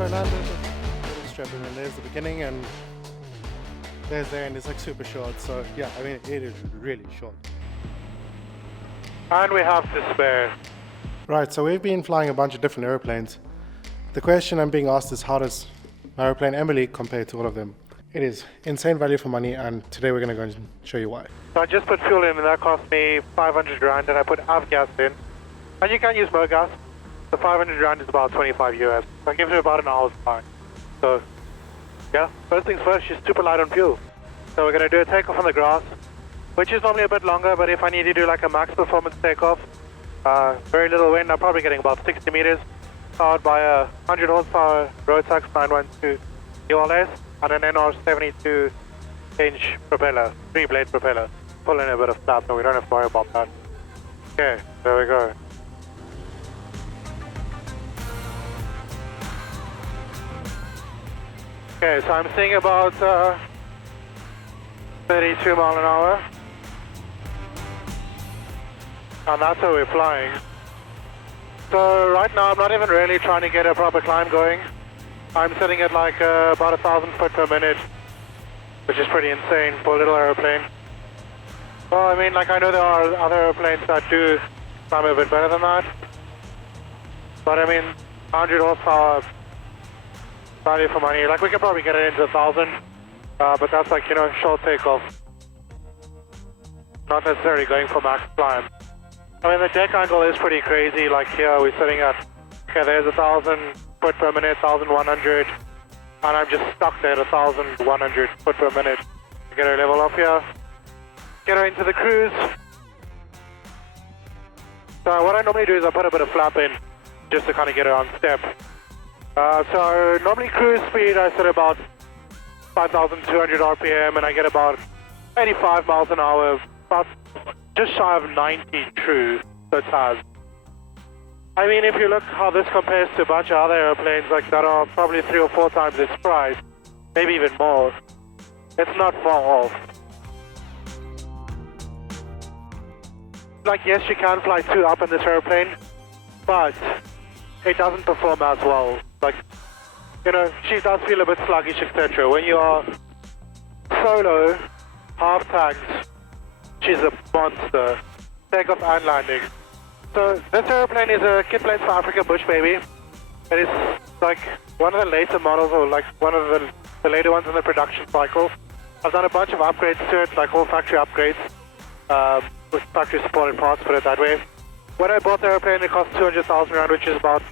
so I landed, little strap, and then there's the beginning, and there's the end. It's like super short, so yeah, I mean, it is really short. And we have to spare. Right, so we've been flying a bunch of different airplanes. The question I'm being asked is, how does my airplane Emily compare to all of them? It is insane value for money, and today we're going to go and show you why. So I just put fuel in, and that cost me 500 rand, and I put avgas in. And you can use gas. The 500 rand is about 25 US. So I give it about an hour's time. So, yeah, first things first, she's super light on fuel. So we're going to do a takeoff on the grass, which is normally a bit longer, but if I need to do like a max performance takeoff, very little wind, I'm probably getting about 60 meters, powered by a 100 horsepower Rotax 912 ULS and an NR 72 inch propeller, 3-blade propeller. Pulling a bit of flap, so we don't have to worry about that. Okay, there we go. Okay, so I'm seeing about 32 mile an hour. And that's how we're flying. So right now I'm not even really trying to get a proper climb going. I'm sitting at like about 1,000 foot per minute, which is pretty insane for a little airplane. Well, I mean, like I know there are other airplanes that do climb a bit better than that. But I mean, 100 horsepower value for money. Like we could probably get it into 1,000, but that's like, you know, short takeoff. Not necessarily going for max climb. I mean, the deck angle is pretty crazy. Like here, we're sitting at, okay, there's 1,000 foot per minute, 1,100, and I'm just stuck there at 1,100 foot per minute. Get her level up here, get her into the cruise. So what I normally do is I put a bit of flap in, just to kind of get her on step. So normally cruise speed, I set about 5,200 RPM, and I get about 85 miles an hour, about just shy of 90 true, so it has. I mean, if you look how this compares to a bunch of other airplanes like that are probably 3 or 4 times its price, maybe even more, it's not far off. Like, yes, you can fly 2 up in this airplane, but it doesn't perform as well. Like, you know, she does feel a bit sluggish, etc. When you are solo, half tanks, she's a monster. Takeoff and landing. So this airplane is a kit plane for KFA Bushbaby. It is like one of the later models, or like one of the later ones in the production cycle. I've done a bunch of upgrades to it, like all factory upgrades, with factory supported parts, put it that way. When I bought the airplane, it cost 200,000 rand, which is about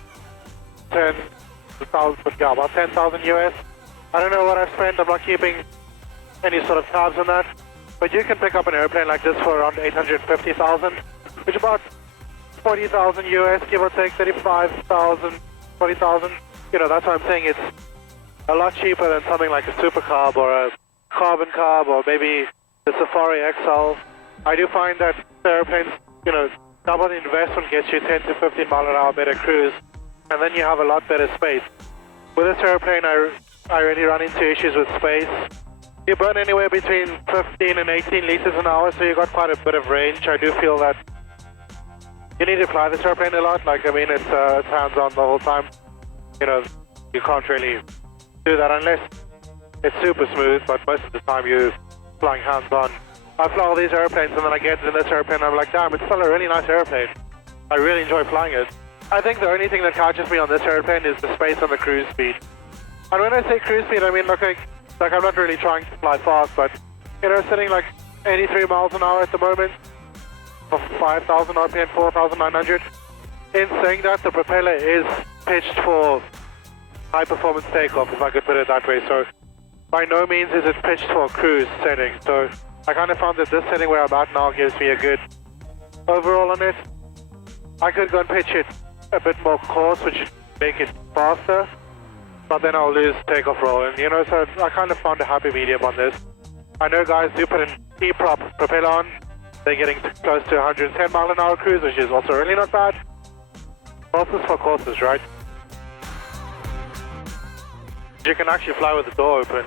10,000 US. I don't know what I've spent. I'm not keeping any sort of tabs on that. But you can pick up an airplane like this for around 850,000, which is about 40,000 US, give or take 35,000, 40,000. You know, that's why I'm saying it's a lot cheaper than something like a Super Cub or a Carbon Cub or maybe the Safari XL. I do find that the airplanes, you know, double the investment gets you 10 to 15 mile an hour better cruise, and then you have a lot better space. With this airplane, I really run into issues with space. You burn anywhere between 15 and 18 liters an hour, so you got quite a bit of range. I do feel that you need to fly this airplane a lot. Like, I mean, it's hands-on the whole time. You know, you can't really do that unless it's super smooth, but most of the time you're flying hands-on. I fly all these airplanes, and then I get in this airplane, and I'm like, damn, it's still a really nice airplane. I really enjoy flying it. I think the only thing that catches me on this airplane is the space and the cruise speed. And when I say cruise speed, I mean, like I'm not really trying to fly fast, but, you know, sitting like 83 miles an hour at the moment, for 5,000 RPM, 4,900. In saying that, the propeller is pitched for high performance takeoff, if I could put it that way. So by no means is it pitched for a cruise setting. So I kind of found that this setting where I'm at now gives me a good overall on it. I could go and pitch it a bit more coarse, which would make it faster, but then I'll lose takeoff roll. And, you know, so I kind of found a happy medium on this. I know guys do put an E-prop propeller on. They're getting close to 110 mile an hour cruise, which is also really not bad. Courses for courses, right? You can actually fly with the door open,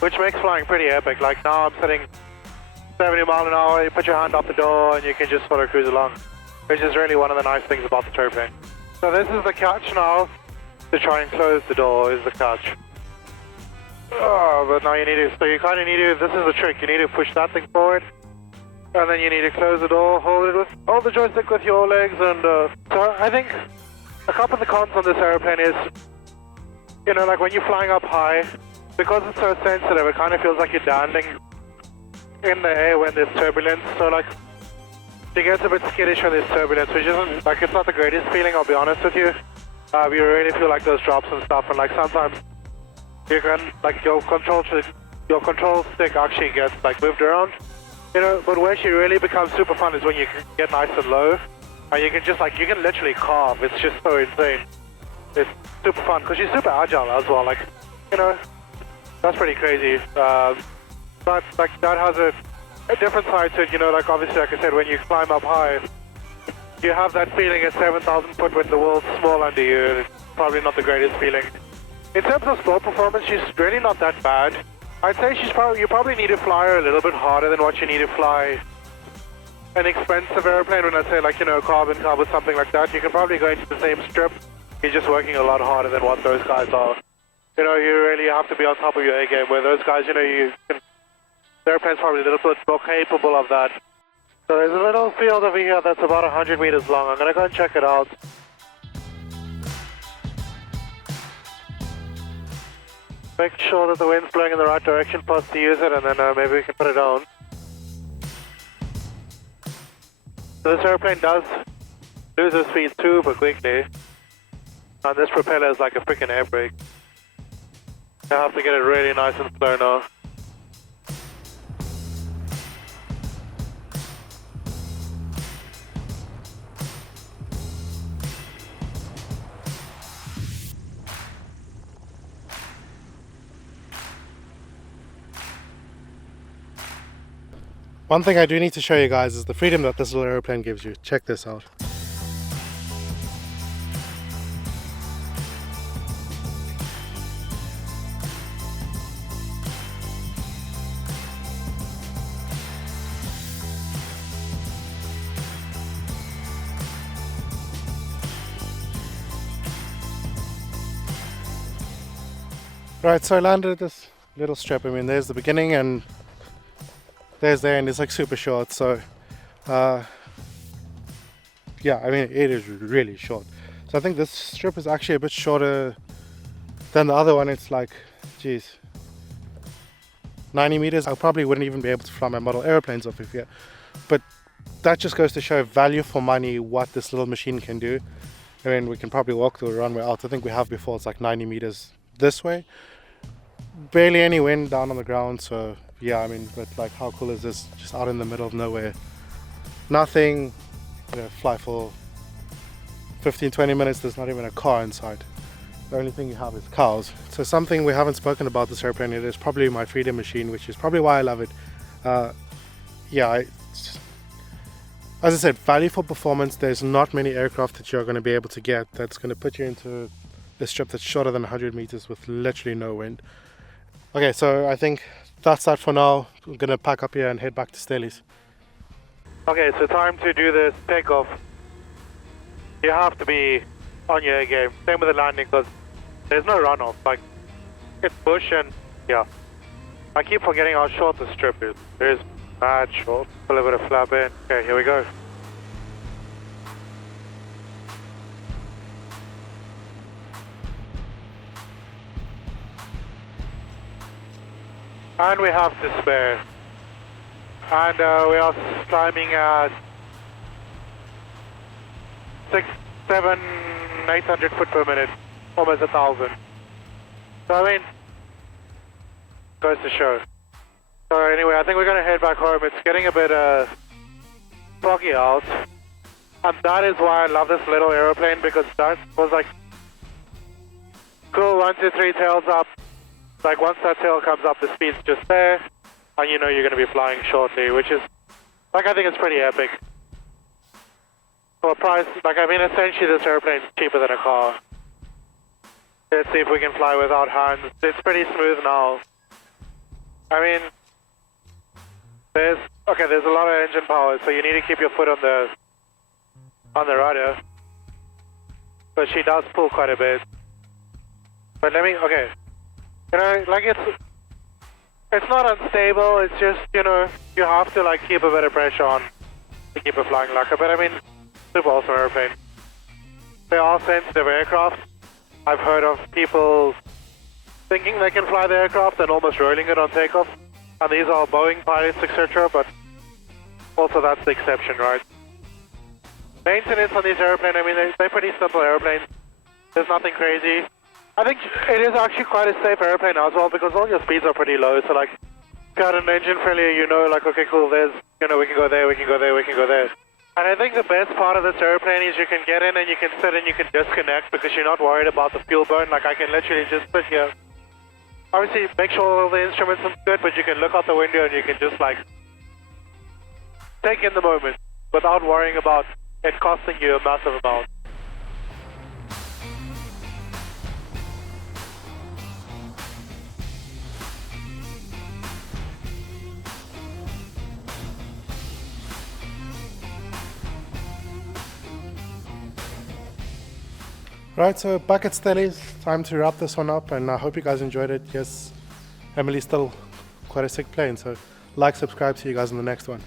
which makes flying pretty epic. Like now I'm sitting 70 mile an hour, you put your hand up the door and you can just sort of cruise along, which is really one of the nice things about the turbine. So this is the catch now. to try and close the door is the catch. Oh, but now you need to, so you kind of need to, this is the trick, you need to push that thing forward, and then you need to close the door, hold the joystick with your legs, and so I think a couple of the cons on this aeroplane is, you know, like when you're flying up high, because it's so sensitive, it kind of feels like you're landing in the air when there's turbulence, so like, it gets a bit skittish when there's turbulence, which isn't, like, it's not the greatest feeling, I'll be honest with you. You really feel like those drops and stuff, and like sometimes you can, like, your control stick actually gets like moved around, you know, but where she really becomes super fun is when you can get nice and low, and you can just, like, you can literally carve, it's just so insane. It's super fun, because she's super agile as well, like, you know, that's pretty crazy, but, like, that has a different side to it, you know, like, obviously, like I said, when you climb up high, you have that feeling at 7,000 foot when the world's small under you, it's probably not the greatest feeling. In terms of STOL performance, she's really not that bad. I'd say you probably need to fly her a little bit harder than what you need to fly an expensive airplane. When I say, like, you know, Carbon Cub or something like that, you can probably go into the same strip. You're just working a lot harder than what those guys are. You know, you really have to be on top of your A game, where those guys, you know, the airplane's probably a little bit more capable of that. So there's a little field over here that's about 100 meters long. I'm going to go and check it out. Make sure that the wind's blowing in the right direction for us to use it, and then maybe we can put it on. So this airplane does lose its speed super quickly, and this propeller is like a freaking air brake. I have to get it really nice and slow now. One thing I do need to show you guys is the freedom that this little airplane gives you. Check this out. Right, so I landed at this little strip. I mean, there's the beginning and there's the end. It's like super short, so yeah, I mean, it is really short. So I think this strip is actually a bit shorter than the other one. It's like, geez, 90 meters. I probably wouldn't even be able to fly my model airplanes off of here, but that just goes to show value for money what this little machine can do. I mean, we can probably walk the runway out. I think we have before. It's like 90 meters this way, barely any wind down on the ground, so yeah, I mean, but like, how cool is this? Just out in the middle of nowhere, nothing, you know, fly for 15-20 minutes. There's not even a car inside. The only thing you have is cows. So something we haven't spoken about this airplane, it is probably my freedom machine, which is probably why I love it. Yeah, as I said, value for performance. There's not many aircraft that you're going to be able to get that's going to put you into a strip that's shorter than 100 meters with literally no wind. Okay, so I think that's that for now. I'm going to pack up here and head back to Stellies. Okay, so time to do this takeoff. You have to be on your A game. Same with the landing, because there's no runoff. Like, it's bush and yeah. I keep forgetting how short the strip is. It is mad short. A little bit of flap in. Okay, here we go. And we have to spare. And we are climbing at 600, 800 foot per minute, almost 1,000. So I mean, goes to show. So anyway, I think we're gonna head back home. It's getting a bit foggy out, and that is why I love this little aeroplane, because that was like cool. 1, 2, 3, tails up. Like, once that tail comes up, the speed's just there, and you know you're going to be flying shortly, which is, like, I think it's pretty epic. For a price, like, I mean, essentially this airplane's cheaper than a car. Let's see if we can fly without hands. It's pretty smooth now. I mean, there's a lot of engine power, so you need to keep your foot on the rudder. But she does pull quite a bit. But let me, okay. You know, like it's not unstable, it's just, you know, you have to like keep a bit of pressure on to keep it flying like it. But I mean, super awesome airplane. They are sensitive aircraft. I've heard of people thinking they can fly the aircraft and almost rolling it on takeoff. And these are Boeing pilots, etc. But also that's the exception, right? Maintenance on these airplanes, I mean, they're pretty simple airplanes. There's nothing crazy. I think it is actually quite a safe airplane as well because all your speeds are pretty low. So like, if you had an engine failure, you know, like, okay, cool, there's, you know, we can go there, we can go there, we can go there. And I think the best part of this airplane is you can get in and you can sit and you can disconnect because you're not worried about the fuel burn. Like I can literally just sit here. Obviously, make sure all the instruments are good, but you can look out the window and you can just like take in the moment without worrying about it costing you a massive amount. Right, so bucket stellies, time to wrap this one up, and I hope you guys enjoyed it. Yes, Emily's still quite a sick plane, so like, subscribe, see you guys in the next one.